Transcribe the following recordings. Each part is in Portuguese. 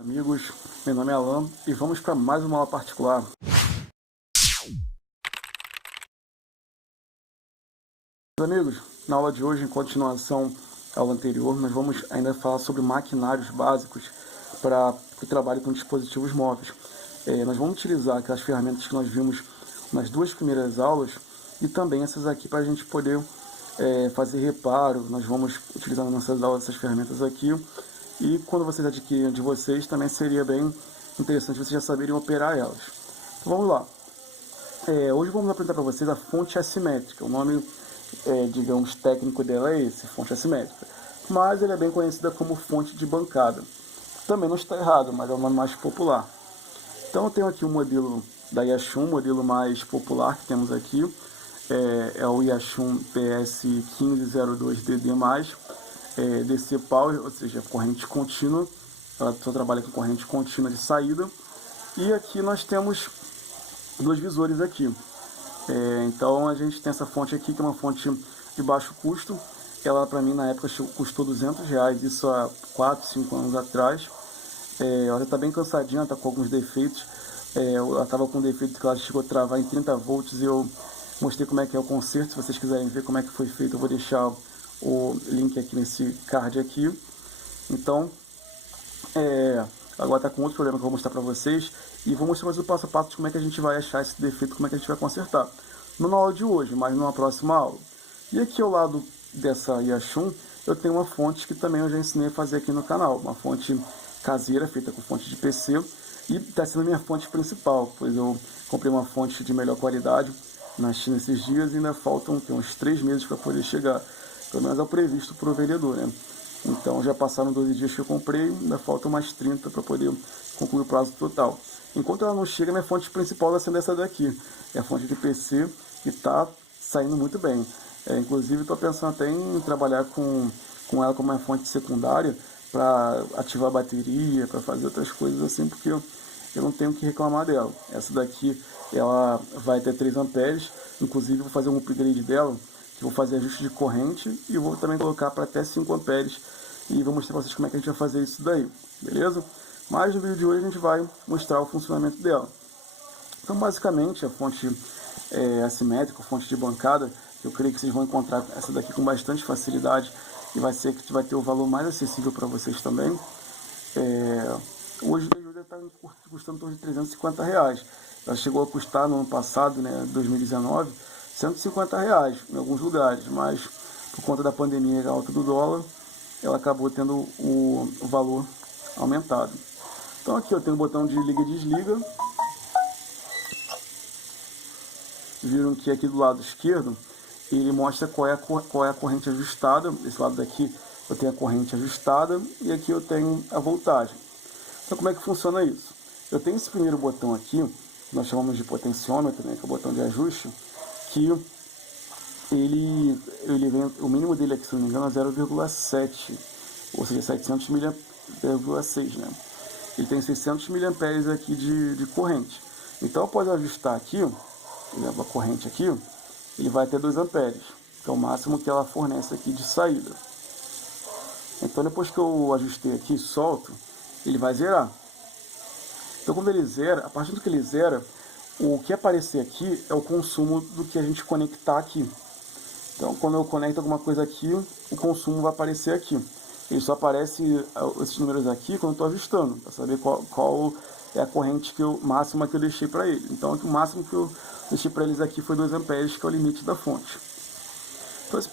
Amigos, meu nome é Alan e vamos para mais uma aula particular. Meus amigos, na aula de hoje, em continuação à aula anterior, nós vamos ainda falar sobre maquinários básicos para o trabalho com dispositivos móveis. Nós vamos utilizar aquelas ferramentas que nós vimos nas duas primeiras aulas e também essas aqui para a gente poder fazer reparo. Nós vamos utilizar nas nossas aulas essas ferramentas aqui. E quando vocês adquirem de vocês, também seria bem interessante vocês já saberem operar elas. Então vamos lá. Hoje vamos apresentar para vocês a fonte assimétrica. O nome, digamos, técnico dela é esse, fonte assimétrica. Mas ela é bem conhecida como fonte de bancada. Também não está errado, mas é o nome mais popular. Então eu tenho aqui o modelo da Yashun, o modelo mais popular que temos aqui. É o Yashun PS1502DD+. DC Power, ou seja, corrente contínua, ela só trabalha com corrente contínua de saída. E aqui nós temos dois visores aqui. Então a gente tem essa fonte aqui, que é uma fonte de baixo custo. Ela para mim na época custou R$200, isso há 4, 5 anos atrás. Ela está bem cansadinha, está com alguns defeitos. Ela estava com um defeito que ela chegou a travar em 30 volts e eu mostrei como é que é o conserto. Se vocês quiserem ver como é que foi feito, eu vou deixar o link aqui nesse card aqui. Então, agora está com outro problema que eu vou mostrar para vocês e vou mostrar mais o passo a passo de como é que a gente vai achar esse defeito, como é que a gente vai consertar. Não na aula de hoje, mas numa próxima aula. E aqui ao lado dessa Yashun, eu tenho uma fonte que também eu já ensinei a fazer aqui no canal, uma fonte caseira feita com fonte de PC e está sendo a minha fonte principal, pois eu comprei uma fonte de melhor qualidade na China esses dias e ainda faltam uns 3 meses para poder chegar. Pelo menos é o previsto para o vendedor, né? Então já passaram 12 dias que eu comprei, ainda faltam mais 30 para poder concluir o prazo total. Enquanto ela não chega, minha fonte principal está sendo essa daqui. É a fonte de PC e está saindo muito bem. Inclusive estou pensando até em trabalhar com ela como uma fonte secundária para ativar a bateria, para fazer outras coisas assim, porque eu não tenho que reclamar dela. Essa daqui ela vai ter 3 amperes, inclusive vou fazer um upgrade dela, que vou fazer ajuste de corrente e vou também colocar para até 5 amperes e vou mostrar para vocês como é que a gente vai fazer isso daí, beleza? Mas no vídeo de hoje a gente vai mostrar o funcionamento dela. Então basicamente a fonte assimétrica, a fonte de bancada, eu creio que vocês vão encontrar essa daqui com bastante facilidade e vai ser que vai ter o valor mais acessível para vocês também. Hoje a ajuda está custando em torno de R$350. Ela chegou a custar no ano passado, né, 2019, R$150 em alguns lugares, mas por conta da pandemia e da alta do dólar, ela acabou tendo o valor aumentado. Então aqui eu tenho o botão de liga e desliga. Viram que aqui do lado esquerdo ele mostra qual é a corrente ajustada. Esse lado daqui eu tenho a corrente ajustada e aqui eu tenho a voltagem. Então como é que funciona isso? Eu tenho esse primeiro botão aqui, que nós chamamos de potenciômetro, né, que é o botão de ajuste, que ele vem, o mínimo dele aqui, se não me engano, é 0,7, ou seja, 700 mA/6, né? Ele tem 600 mA aqui de corrente. Então, após ajustar aqui, a corrente aqui, ele vai ter 2 amperes, que é o máximo que ela fornece aqui de saída. Então, depois que eu ajustei aqui e solto, ele vai zerar. Então, quando ele zera, a partir do que ele zera, o que aparecer aqui é o consumo do que a gente conectar aqui. Então, quando eu conecto alguma coisa aqui, o consumo vai aparecer aqui. Ele só aparece esses números aqui quando eu estou ajustando, para saber qual é a corrente máxima que eu deixei para ele. Então, aqui, o máximo que eu deixei para eles aqui foi 2 amperes, que é o limite da fonte. Então, esse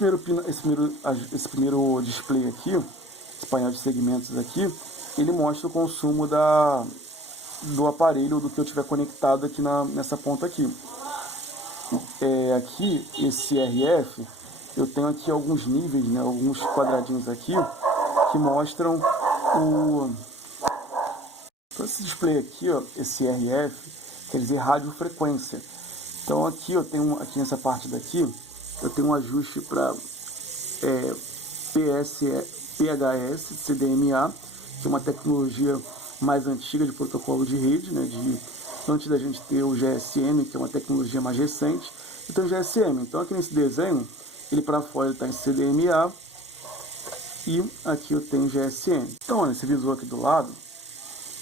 primeiro display aqui, esse painel de segmentos aqui, ele mostra o consumo do aparelho, do que eu tiver conectado aqui nessa ponta aqui. Aqui, esse RF, eu tenho aqui alguns níveis, né, alguns quadradinhos aqui, que mostram então, esse display aqui, ó, esse RF, quer dizer radiofrequência. Então aqui eu tenho, aqui nessa parte daqui, eu tenho um ajuste para PHS, CDMA, que é uma tecnologia mais antiga de protocolo de rede, né, antes da gente ter o GSM, que é uma tecnologia mais recente, então o GSM. Então aqui nesse desenho, ele para fora está em CDMA e aqui eu tenho GSM. Então olha, esse visor aqui do lado,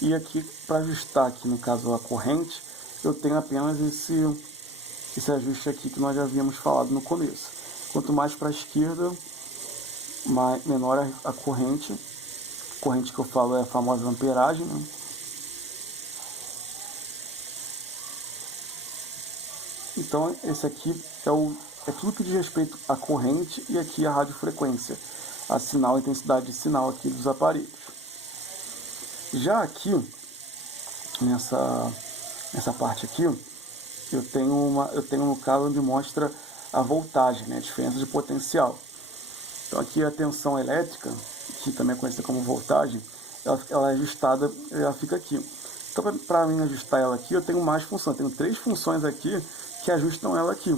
E aqui, para ajustar aqui, no caso, a corrente, eu tenho apenas esse ajuste aqui que nós já havíamos falado no começo. Quanto mais para a esquerda, menor a corrente. A corrente que eu falo é a famosa amperagem, né? Então, esse aqui é tudo que diz respeito à corrente e aqui a radiofrequência, a intensidade de sinal aqui dos aparelhos. Já aqui, nessa parte aqui, eu tenho no caso onde mostra a voltagem, né, a diferença de potencial. Então aqui a tensão elétrica, que também é conhecida como voltagem, ela é ajustada, ela fica aqui. Então para mim ajustar ela aqui, eu tenho mais funções, eu tenho 3 funções aqui que ajustam ela aqui.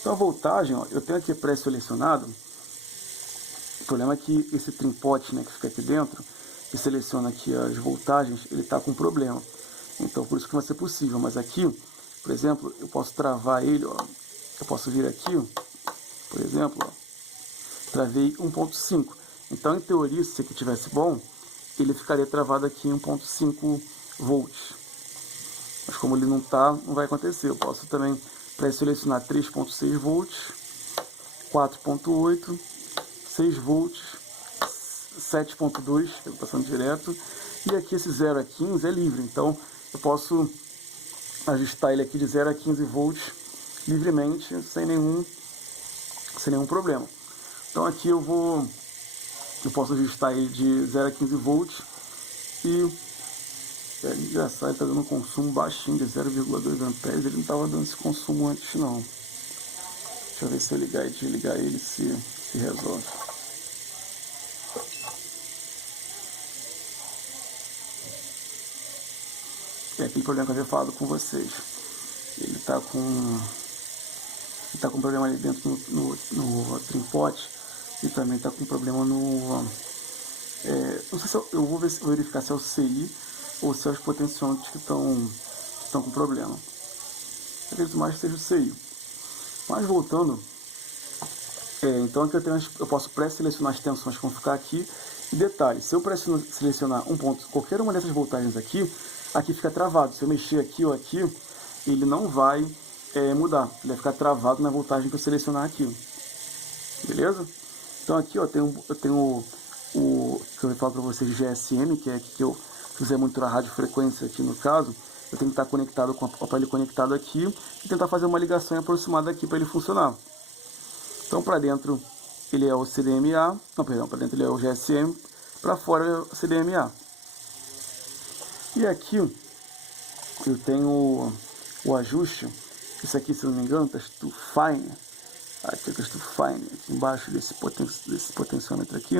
Então a voltagem, ó, eu tenho aqui pré-selecionado. O problema é que esse trimpote, né, que fica aqui dentro, que seleciona aqui as voltagens, ele está com problema. Então por isso que vai ser possível. Mas aqui, por exemplo, eu posso travar ele, ó, eu posso vir aqui, ó, por exemplo, ó, travei 1.5. Então em teoria, se aqui tivesse bom, ele ficaria travado aqui em 1.5 volts. Mas como ele não está, não vai acontecer. Eu posso também pré-selecionar 3.6 volts, 4.8, 6 volts, 7.2, que eu estou passando direto. E aqui esse 0 a 15 é livre, então eu posso ajustar ele aqui de 0 a 15 volts livremente, sem nenhum problema. Então aqui eu posso ajustar ele de 0 a 15 volts e é engraçado, ele está dando um consumo baixinho de 0,2 amperes, ele não estava dando esse consumo antes não. Deixa eu ver se eu ligar e desligar ele se resolve. É aquele problema que eu havia falado com vocês. Ele está com problema ali dentro no trimpote e também está com problema no... não sei se eu vou verificar se é o CI ou se é os potenciômetros que estão com problema. Eu acredito mais que seja o CI. Mas voltando, então aqui eu posso pré-selecionar as tensões que vão ficar aqui. E detalhe, se eu pré-selecionar um ponto, qualquer uma dessas voltagens aqui fica travado. Se eu mexer aqui ou aqui, ele não vai mudar. Ele vai ficar travado na voltagem que eu selecionar aqui. Beleza? Então aqui ó, eu tenho o que eu vou falar para vocês, GSM, que é aqui que eu fizer monitorar a radiofrequência aqui no caso, eu tenho que estar conectado com o aparelho conectado aqui e tentar fazer uma ligação aproximada aqui para ele funcionar. Então para dentro ele é o CDMA, para dentro ele é o GSM, para fora é o CDMA. E aqui eu tenho o ajuste, isso aqui se não me engano está escrito Fine, aqui está escrito Fine, aqui embaixo desse potenciômetro aqui.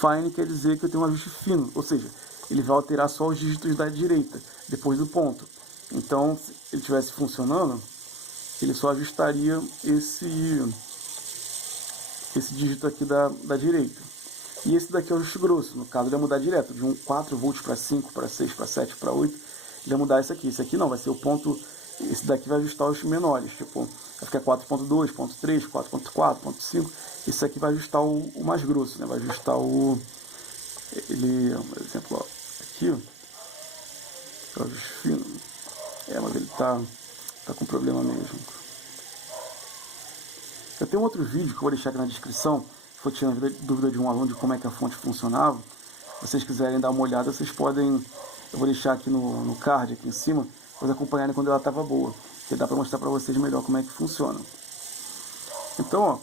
Fine quer dizer que eu tenho um ajuste fino, ou seja, ele vai alterar só os dígitos da direita, depois do ponto. Então, se ele estivesse funcionando, ele só ajustaria esse dígito aqui da direita. E esse daqui é o ajuste grosso, no caso ele vai mudar direto, de 4 volts para 5, para 6, para 7, para 8, ele vai mudar esse aqui. Esse aqui não, vai ser o ponto, esse daqui vai ajustar os menores, tipo, vai ficar 4.2, 4.3, 4.4, 4.5, esse aqui vai ajustar o mais grosso, né? Vai ajustar por exemplo, ó, aqui, ó, o ajuste fino, mas ele tá com problema mesmo. Eu tenho outro vídeo que eu vou deixar aqui na descrição, se for tirar dúvida de um aluno de como é que a fonte funcionava, se vocês quiserem dar uma olhada, vocês podem, eu vou deixar aqui no card, aqui em cima, para vocês acompanharem quando ela estava boa, que dá para mostrar para vocês melhor como é que funciona. Então, ó,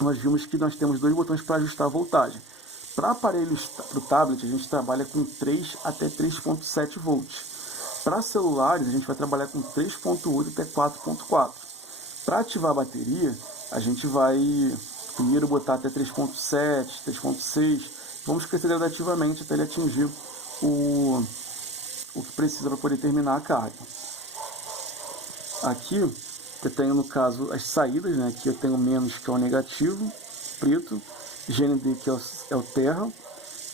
nós vimos que nós temos 2 botões para ajustar a voltagem. Para aparelhos, para o tablet, a gente trabalha com 3 até 3.7 volts. Para celulares, a gente vai trabalhar com 3.8 até 4.4. Para ativar a bateria, a gente vai primeiro botar até 3.7, 3.6. Vamos crescer gradativamente até ele atingir o que precisa para poder terminar a carga. Aqui eu tenho, no caso, as saídas, né? Aqui eu tenho menos, que é o negativo, preto, GND, que é o terra,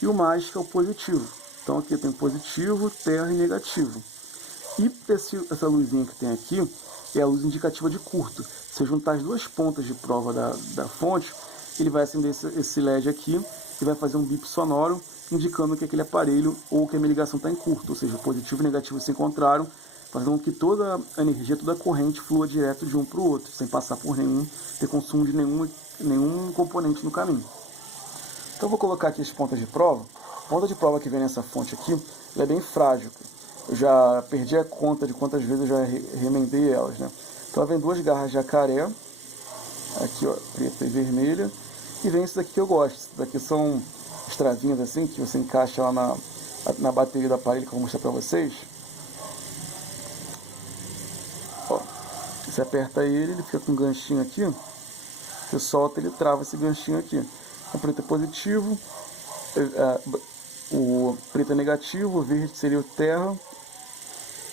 e o mais, que é o positivo. Então aqui eu tenho positivo, terra e negativo. E essa luzinha que tem aqui é a luz indicativa de curto. Se eu juntar as 2 pontas de prova da fonte, ele vai acender esse LED aqui e vai fazer um bip sonoro indicando que aquele aparelho ou que a minha ligação está em curto, ou seja, o positivo e o negativo se encontraram, fazendo com que toda a energia, toda a corrente flua direto de um para o outro, sem passar por ter consumo de nenhum componente no caminho. Então eu vou colocar aqui as pontas de prova. A ponta de prova que vem nessa fonte aqui, ela é bem frágil. Eu já perdi a conta de quantas vezes eu já remendei elas, né? Então ela vem 2 garras de jacaré, aqui ó, preta e vermelha, e vem esse daqui que eu gosto. Esses daqui são as travinhas assim, que você encaixa lá na bateria do aparelho, que eu vou mostrar pra vocês. Ó, você aperta ele fica com um ganchinho aqui, você solta, ele trava esse ganchinho aqui. O preto é positivo, o preto é negativo, o verde seria o terra,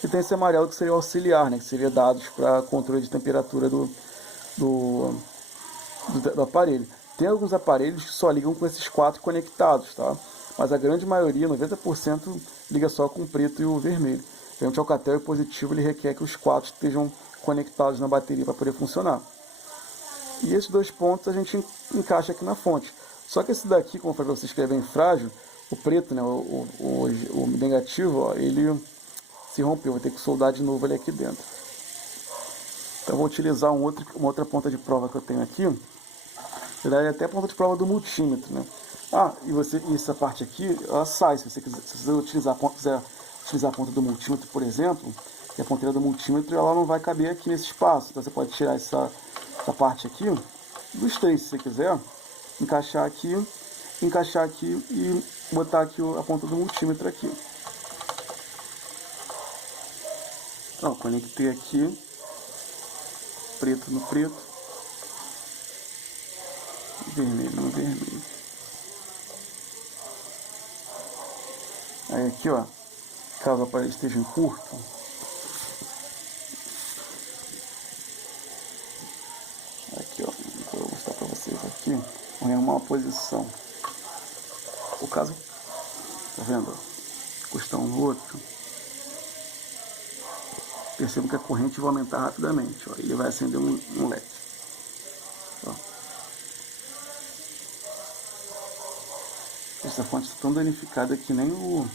e tem esse amarelo que seria o auxiliar, né, que seria dados para controle de temperatura do aparelho. Tem alguns aparelhos que só ligam com esses 4 conectados, tá? Mas a grande maioria, 90%, liga só com o preto e o vermelho. Realmente o Alcatel é positivo, ele requer que os 4 estejam conectados na bateria para poder funcionar. E esses 2 pontos a gente encaixa aqui na fonte. Só que esse daqui, como eu falei para vocês, que é bem frágil, o preto, né, o negativo, ó, ele se rompeu, vou ter que soldar de novo ele aqui dentro. Então eu vou utilizar uma outra ponta de prova que eu tenho aqui. Na verdade, até a ponta de prova do multímetro, né? E essa parte aqui, ela sai. Se você utilizar a ponta do multímetro, por exemplo, que a ponteira do multímetro, ela não vai caber aqui nesse espaço. Então você pode tirar essa parte aqui, dos 3, se você quiser, encaixar aqui e botar aqui a ponta do multímetro aqui. Ó, conectei aqui, preto no preto, vermelho no vermelho. Aí aqui, ó, caso o aparelho esteja em curto, aqui, ó, vou mostrar pra vocês aqui, vou arrumar uma posição. O caso, tá vendo, ó, encostar um no outro, percebo que a corrente vai aumentar rapidamente, ó, ele vai acender um LED. Ó. Essa fonte está tão danificada que nem o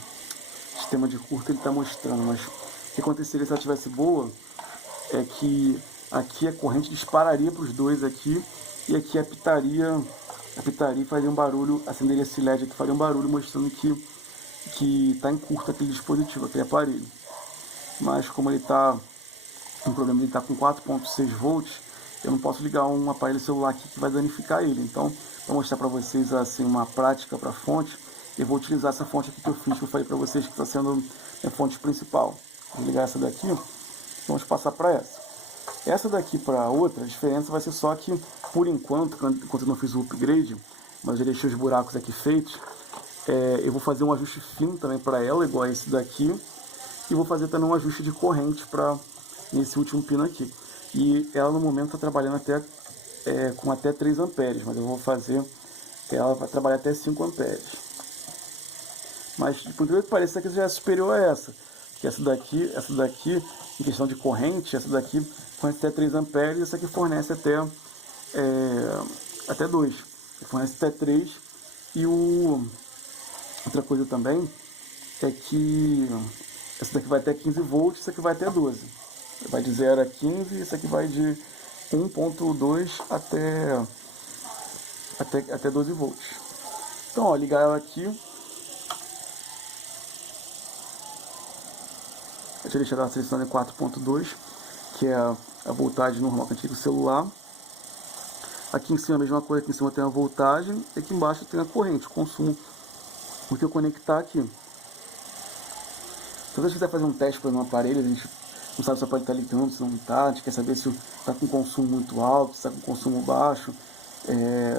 sistema de curto ele está mostrando, mas o que aconteceria se ela estivesse boa é que aqui a corrente dispararia para os dois aqui e aqui apitaria e faria um barulho, acenderia esse LED aqui, faria um barulho mostrando que está em curto aquele dispositivo, aquele aparelho. Mas como ele está um problema, ele está com 4.6 volts, eu não posso ligar um aparelho celular aqui que vai danificar ele. Então, para mostrar para vocês assim uma prática para a fonte, eu vou utilizar essa fonte aqui que eu fiz, que eu falei para vocês que está sendo a fonte principal. Vou ligar essa daqui, vamos passar para essa. Essa daqui para outra, a diferença vai ser só que, por enquanto eu não fiz o upgrade, mas eu deixei os buracos aqui feitos, eu vou fazer um ajuste fino também para ela, igual a esse daqui, e vou fazer também um ajuste de corrente para nesse último pino aqui. E ela no momento está trabalhando com até 3 amperes, mas eu vou fazer, ela vai trabalhar até 5 amperes. Mas por incrível que pareça, essa aqui já é superior a essa. Que essa daqui, em questão de corrente, essa daqui fornece até 3 amperes, e essa aqui fornece até 2. Fornece até 3. E outra coisa também é que essa daqui vai até 15 volts, essa aqui vai até 12. Vai de 0 a 15, essa aqui vai de 1.2 até 12 volts. Então, ó, ligar ela aqui. Deixa eu deixar ela selecionada em 4.2, que é a voltagem normal que a gente liga o celular. Aqui em cima a mesma coisa, aqui em cima tem a voltagem, e aqui embaixo tem a corrente, o consumo, porque eu conectar aqui. Então, se você quiser fazer um teste para um aparelho, a gente não sabe se o aparelho está ligando, se não está, a gente quer saber se está com consumo muito alto, se está com consumo baixo,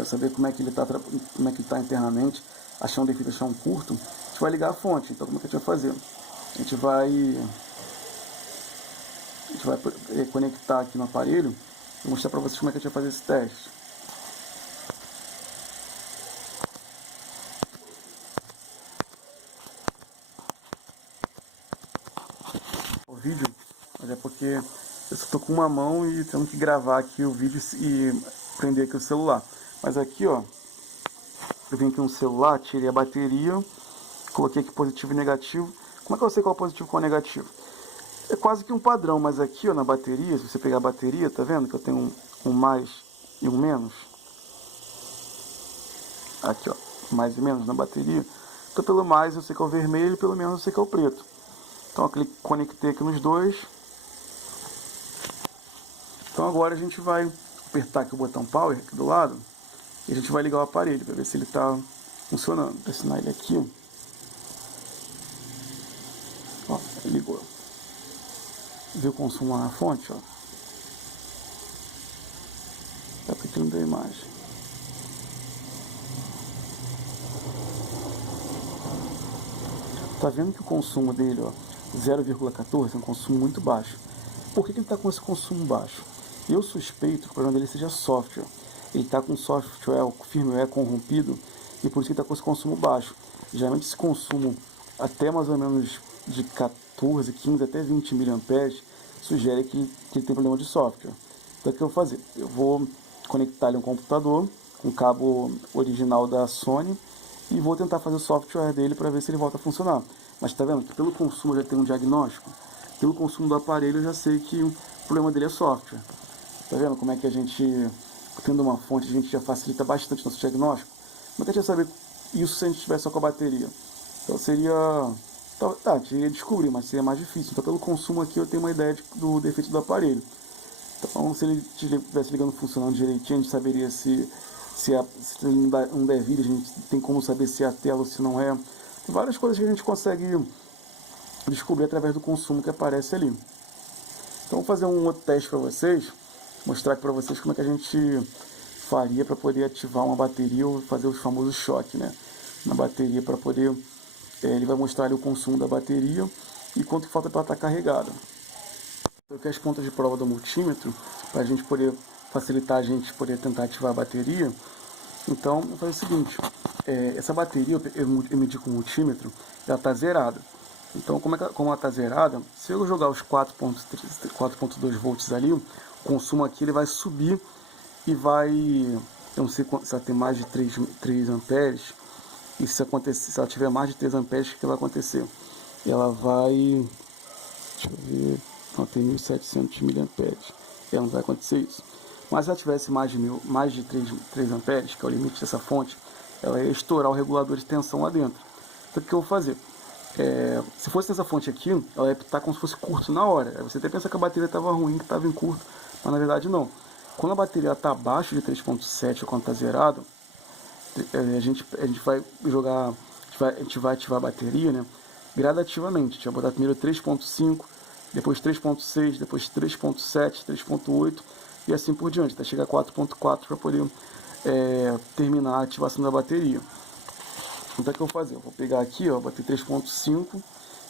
saber como é que ele está internamente, achar um defeito, achar um curto, a gente vai ligar a fonte. Então como é que a gente vai fazer? A gente vai conectar aqui no aparelho e mostrar para vocês como é que a gente vai fazer esse teste. O vídeo, mas é porque eu estou com uma mão e tendo que gravar aqui o vídeo e prender aqui o celular. Mas aqui, ó, eu vim aqui no celular, tirei a bateria Coloquei aqui positivo e negativo. Como é que eu sei qual é o positivo e qual é o negativo? É quase que um padrão, mas aqui ó, na bateria, se você pegar a bateria, tá vendo que eu tenho um mais e um menos? Aqui ó, mais e menos na bateria. Então pelo mais eu sei que é o vermelho, pelo menos eu sei que é o preto. Então eu conectei aqui nos dois. Então agora a gente vai apertar aqui o botão Power aqui do lado e a gente vai ligar o aparelho para ver se ele está funcionando. Vou pressionar ele aqui. Ó, ele ligou. Viu o consumo lá na fonte, ó. Tá porque não deu imagem. Tá vendo que o consumo dele, ó, 0,14 é um consumo muito baixo. Por que ele está com esse consumo baixo? Eu suspeito que o problema dele seja software. Ele está com software, o firmware corrompido e por isso que ele está com esse consumo baixo. Geralmente esse consumo até mais ou menos de 14, 15 até 20 mA sugere que ele tem problema de software. Então o que eu vou fazer? Eu vou conectar ele a um computador com cabo original da Sony e vou tentar fazer o software dele para ver se ele volta a funcionar. Mas tá vendo que pelo consumo eu já tenho um diagnóstico? Pelo consumo do aparelho eu já sei que o problema dele é software. Tá vendo como é que a gente, tendo uma fonte, a gente já facilita bastante nosso diagnóstico? Como é que a gente ia saber isso se a gente estivesse só com a bateria? Então seria... Tá, teria descobrir, mas seria mais difícil. Então pelo consumo aqui eu tenho uma ideia do defeito do aparelho. Então se ele estivesse ligando funcionando direitinho, a gente saberia se ele não der vídeo, a gente tem como saber se é a tela ou se não é. Tem várias coisas que a gente consegue descobrir através do consumo que aparece ali. Então vou fazer um outro teste para vocês, mostrar aqui para vocês como é que a gente faria para poder ativar uma bateria ou fazer os famosos choque, né, na bateria para poder, ele vai mostrar ali o consumo da bateria e quanto que falta para estar carregada. Eu quero as pontas de prova do multímetro para a gente poder facilitar a gente poder tentar ativar a bateria. Então eu vou fazer o seguinte, essa bateria eu medi com o multímetro, ela está zerada. Então como ela está zerada, se eu jogar os 4.2 volts ali, o consumo aqui ele vai subir e vai, eu não sei se ela tem mais de 3 amperes, e se ela tiver mais de 3 amperes, o que vai acontecer? Ela vai, deixa eu ver, não, tem 1.700 miliamperes, não vai acontecer isso. Mas se ela tivesse mais de 3 amperes, que é o limite dessa fonte, ela ia estourar o regulador de tensão lá dentro. Então o que eu vou fazer? Se fosse essa fonte aqui, ela ia estar como se fosse curto na hora. Aí você até pensa que a bateria estava ruim, que estava em curto, mas na verdade não. Quando a bateria está abaixo de 3.7 ou quando está zerado, a gente vai jogar, a gente vai ativar a bateria, né, gradativamente. A gente vai botar primeiro 3.5, depois 3.6, depois 3.7, 3.8 e assim por diante, até chegar a 4.4 para poder terminar a ativação da bateria. Então o que eu vou fazer? Eu vou pegar aqui, ó, bater 3.5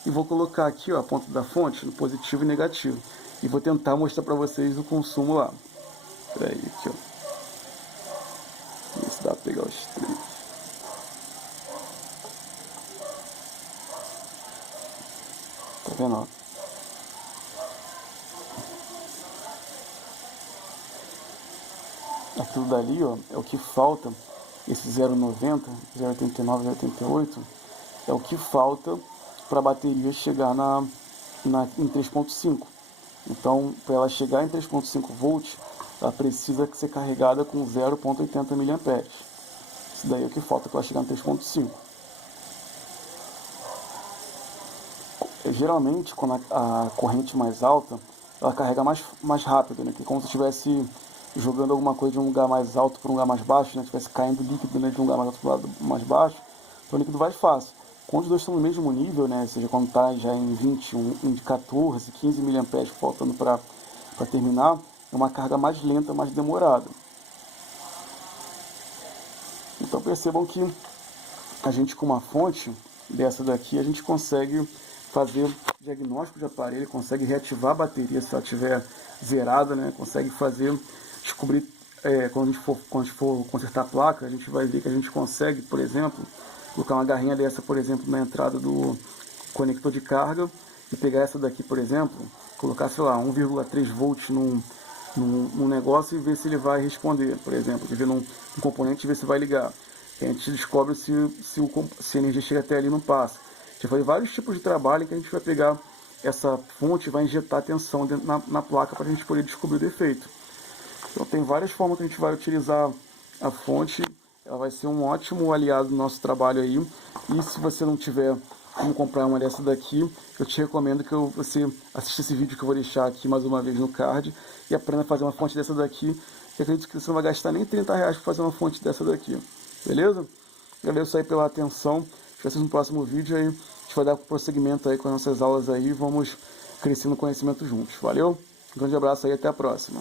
e vou colocar aqui, ó, a ponta da fonte no positivo e negativo. E vou tentar mostrar para vocês o consumo lá. Espera aí, aqui, ó. Ver se dá para pegar os três. Tá vendo, ó? Aquilo dali, ó, é o que falta. Esse 0,90, 0,89, 0,88 é o que falta para a bateria chegar em 3.5. Então, para ela chegar em 3.5 volts, ela precisa ser carregada com 0,80 mA. Isso daí é o que falta para ela chegar em 3.5. Geralmente, quando a corrente mais alta, ela carrega mais rápido, né? Que é como se estivesse jogando alguma coisa de um lugar mais alto para um lugar mais baixo, né? Estivesse caindo líquido, né, de um lugar mais alto para um lado mais baixo, então o líquido vai fácil. Quando os dois estão no mesmo nível, né, ou seja, quando está já em 20, em 14, 15 mA faltando para terminar, é uma carga mais lenta, mais demorada. Então percebam que a gente com uma fonte dessa daqui, a gente consegue fazer diagnóstico de aparelho, consegue reativar a bateria se ela estiver zerada, né, consegue descobrir, quando a gente for consertar a placa, a gente vai ver que a gente consegue, por exemplo, colocar uma garrinha dessa, por exemplo, na entrada do conector de carga e pegar essa daqui, por exemplo, colocar, sei lá, 1,3 volts num negócio e ver se ele vai responder, por exemplo, de ver num componente e ver se vai ligar. que a gente descobre se a energia chega até ali e não passa. Já foi vários tipos de trabalho em que a gente vai pegar essa fonte e vai injetar tensão na placa para a gente poder descobrir o defeito. Então tem várias formas que a gente vai utilizar a fonte, ela vai ser um ótimo aliado do nosso trabalho aí. E se você não tiver como comprar uma dessa daqui, eu te recomendo que você assista esse vídeo que eu vou deixar aqui mais uma vez no card e aprenda a fazer uma fonte dessa daqui. Eu acredito que você não vai gastar nem R$30 para fazer uma fonte dessa daqui, beleza? Agradeço aí pela atenção, espero no próximo vídeo aí, a gente vai dar prosseguimento aí com as nossas aulas aí, vamos crescer no conhecimento juntos, valeu? Um grande abraço aí, até a próxima.